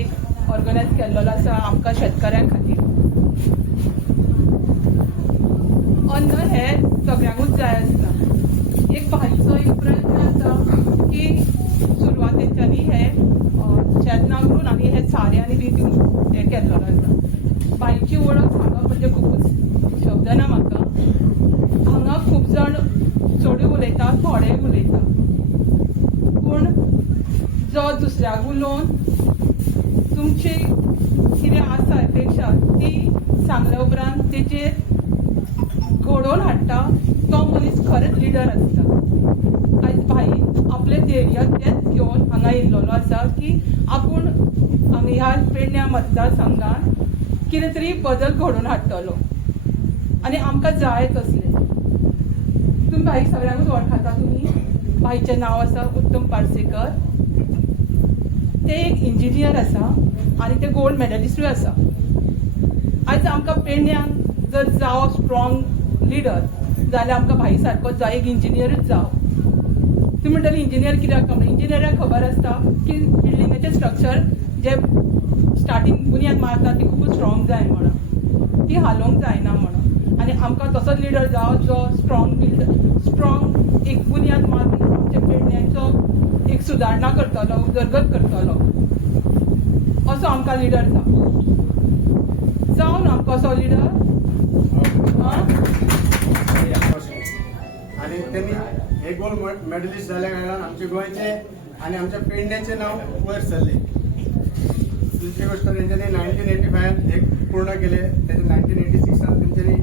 एक ऑर्गनायज केल्लो आसा आमकां शेतकऱ्यां खातीर. अन्न हे सगळ्यांकूच जाय आसता. एक भाईचो एक प्रयत्न आसा की सुरवात तेंच्यांनी हे शेत नांगरून आनी हे साऱ्यांनी बी दिवन हे केल्लो आसा. बाईची वळख सांगप म्हणजे खूबच शब्द ना म्हाका. हांगा खूब जाण चडूय उलयता थोडेय उलयता, पूण जो दुसऱ्याक उलोवन तुमची कितें आसा अपेक्षा ती सांगल्या उपरांत तेचेर घडोवन हाडटा तो मनीस खरेंच लिडर आसता. आयज भाईन आपले धैर्य तेच घेवन हांगा येयल्लो आसा की आपूण हांगा ह्या पेडण्या मतदारसंघात कितें तरी बदल घडोवन हाडटलो आनी आमकां जाय तसले. तुम्ही भाई सगळ्यांकूच वळखता. तुम्ही भाईचें नांव आसा उत्तम पार्सेकर. ते एक इंजिनियर आसा आनी ते गोल्ड मेडलिस्टूय आसा. आयज आमकां पेडण्यांक जर जावं स्ट्रॉंग लिडर जाल्यार आमकां भाई सारको जाय एक इंजिनियरूच जावं. तुम्ही म्हणटली इंजिनियर कित्याक म्हणून. इंजिनियराक खबर आसता की बिल्डिंगाचें स्ट्रक्चर जे स्टार्टींग बुनयाद मारता ती खूब स्ट्रॉंग जाय म्हणून, ती हालोवंक जायना म्हणून. आनी आमकां तसोच लिडर जावं जो स्ट्रॉंग एक बुनयाद मारून आमच्या पेडण्यांचो एक सुदारणा करतलो, उदरगत करतलो असो आमकां लिडर जावन आमकां असो लिडर. आणि त्यांनी हे गोल्ड मेडलिस्ट झाल्या कारणान आमचे गोंयचे आणि आमच्या पेडण्याचे नाव वयर सरले. दुसरी गोष्ट त्यांच्यानी 1985 एक पूर्ण केले. त्याचे 1986 त्यांच्यानी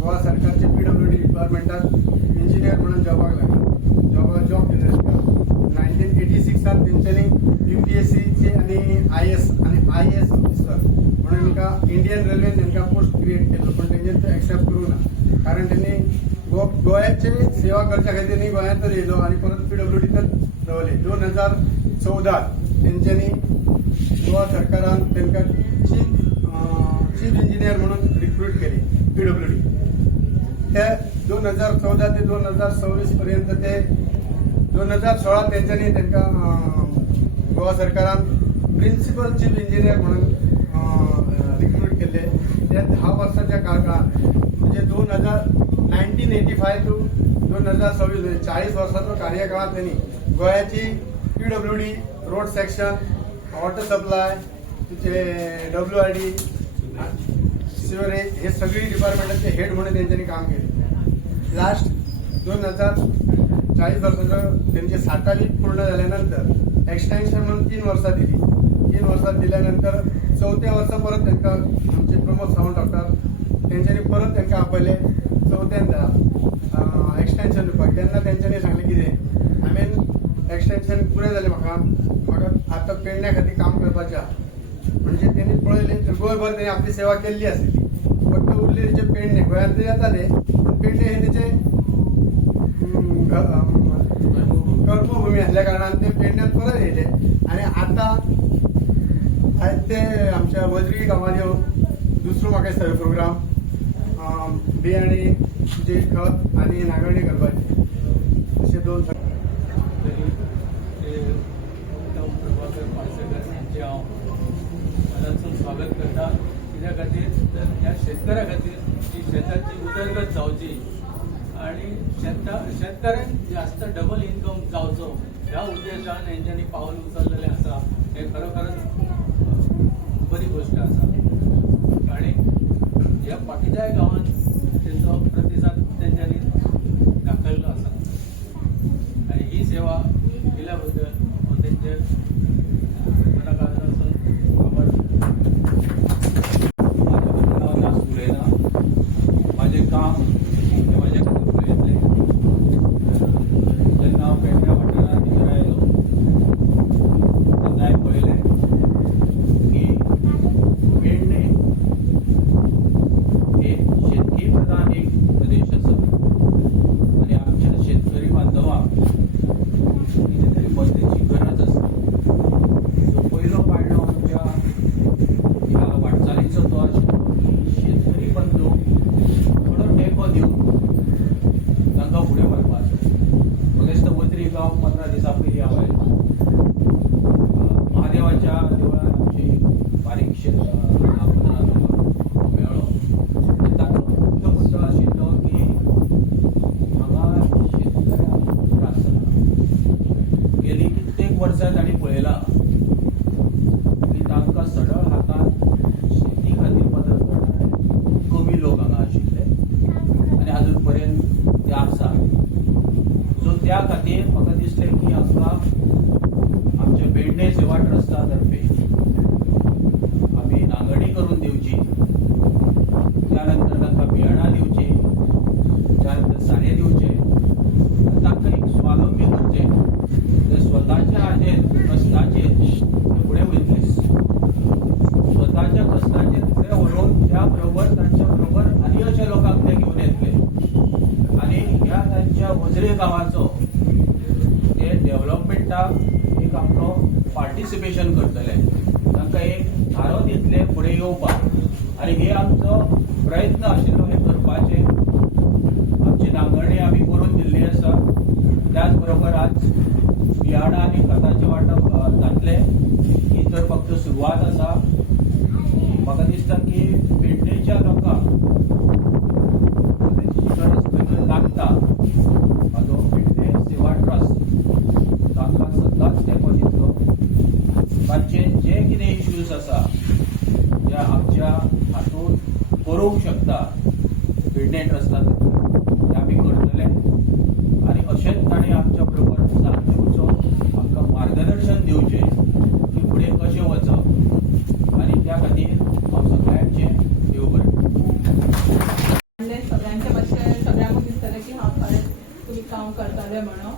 गोवा सरकारचे PWD डिपार्टमेंटात इंजिनियर म्हणून जॉबाक लागले. जॉब केले. 1986 त्यांच्यानी UPSCचे आणि IS ऑफिसर म्हणून एका इंडियन रेल्वेन त्यांना पोस्ट क्रिएट केलो. पण त्यांनी ते एक्सेप्ट करू ना, कारण त्यांनी गोव्याचे सेवा करच्या खातीर गोंयांतच येयलो आणि परत PWDतच रावले. 2014 त्यांच्यानी गोवा सरकारान तांकां चीफ इंजिनियर म्हणून रिक्रूट केली PWD. ते 2014 ते 2026 पर्यंत ते 2016 त्यांच्यानी तांकां गोवा सरकारान प्रिन्सिपल चीफ इंजिनियर म्हणून रिक्रूट केले. ते 10 वर्साच्या काळात म्हणजे 1985 to 2026 40 वर्साचो कार्यकाळात त्यांनी गोव्याची PWD, road section, water supply, तुझे WRD, सिवरेज हे सगळी डिपार्टमेंटाचे हेड म्हणून त्यांच्यानी काम केले. लास्ट 2040 वर्साचं त्यांचे 7वी पूर्ण झाल्यानंतर एक्सटेन्शन म्हणून 3 वर्सां दिली. 3 वर्सात दिल्यानंतर 4थ्या वर्सा परत तांकां आमचे प्रमोद सावंत डॉक्टर त्यांच्यानी परत तांकां आपयले 4थ्यांदा एक्सटेन्शन दिवपाक. तेन्ना तेंच्यांनी सांगलें कितें हांवें एक्सटेन्शन पुरे जालें, म्हाका आतां पेडण्या खातीर काम करपाचें आहा. म्हणजे त्यांनी पळयलें तर गोंयभर तेणी आपली सेवा केल्ली आसली. फक्त उरले तेचे पेडणे. गोंयांत ते येताले पण पेडणे हे तेचे कर्मभूमी असल्या कारणान ते पेडण्यात परत येयले. आनी आतां आयज ते आमच्या वजरी गांवांत येवन दुसरो म्हाका दिसता प्रोग्राम बियाणी, तुजे खत आनी नांगरणी करपाची अशे 2 उत्तम प्रभाकर पार्सेकर यांचे हांव मनासून स्वागत करता. कित्या खातीर तर ह्या शेतकऱ्या खातीर जी शेताची उदरगत जावची आणि शेतकऱ्यांक जास्त डबल इन्कम जावचो ह्या उद्देशान हेंच्यांनी पावल उचललेलें आसा. हे खरोखरच बरी गोष्ट आसा. आणि ह्या बाकीच्याय गांवांत तेंचो प्रतिसाद तेंच्यांनी दाखयल्लो आसा. आणि ही सेवा दिल्या बद्दल हांव तेंचे मनाकारांसून आभार. हांव जास्त उलयना. म्हाजें काम ते म्हाजे खातीर पळयतलें. जेन्ना हांव पेडण्या वाठारांत भितर आयलो तेन्ना हांवें पळयलें की प्रयत्न आशिल्लो हे करपाचे आमची नांगरणी आमी करून दिल्ली आसा. त्याच बरोबर आज बियाणां आनी खताचें वांटप जातलें ही तर फक्त सुरवात आसा. म्हाका दिसता की पेडणेच्या लोकांक गरज लागता म्हाजो पेडणे सेवा ट्रस्ट तांकां सदांच तेंको दितलो. तांचे जे कितें इश्यूज आसा जे आमच्या हातून करूंक शकता पेडणे ट्रस्टान ते आमी करतले. आनी अशेंच ताणें आमच्या बरोबर साथ दिवचो, आमकां मार्गदर्शन दिवचें की फुडें कशें वचप. आनी त्या खातीर हांव सगळ्यांचें देव बरें. सगळ्यांचे मातशें सगळ्यांक दिसतलें की हांव खरेंच तुमी काम करतले म्हणून.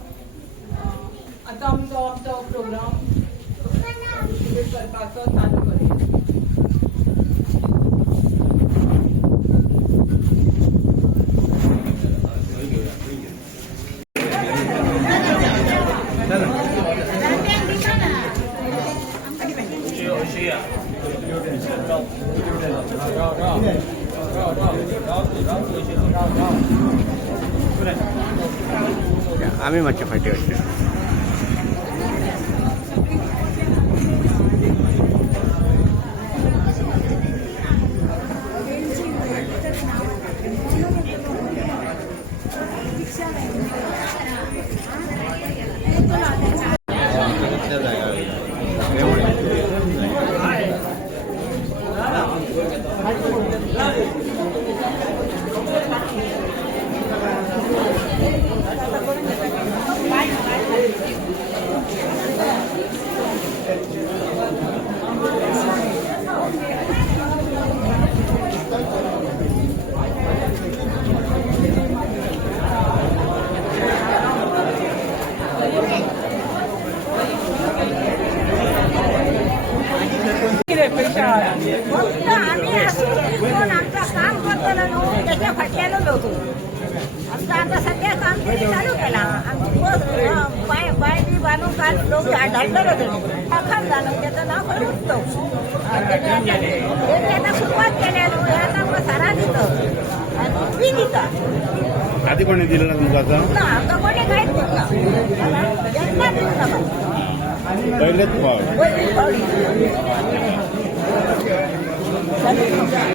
आतां आमचो प्रोग्राम करपाचो चालू करूया. आम्ही मातशे फाटी वाटते. फक्त आम्ही असून आमचं काम करतलो न्हू त्याच्या फाटल्यान लोक आमचं आता सध्या काम तरी चालू केला. आमची पाय बी बांधून काल लोक धाडलो दाखल झालं त्याचं नाव पण उठतो. त्यांना सुरुवात केल्या न्हू हे आता मसाला दिलं आणि बी दिता. आधी कोणी दिलं ना तुमचं आता? ना आमचं कोणी काहीच दिलं यांना दिलं पहिलेच पाव. ना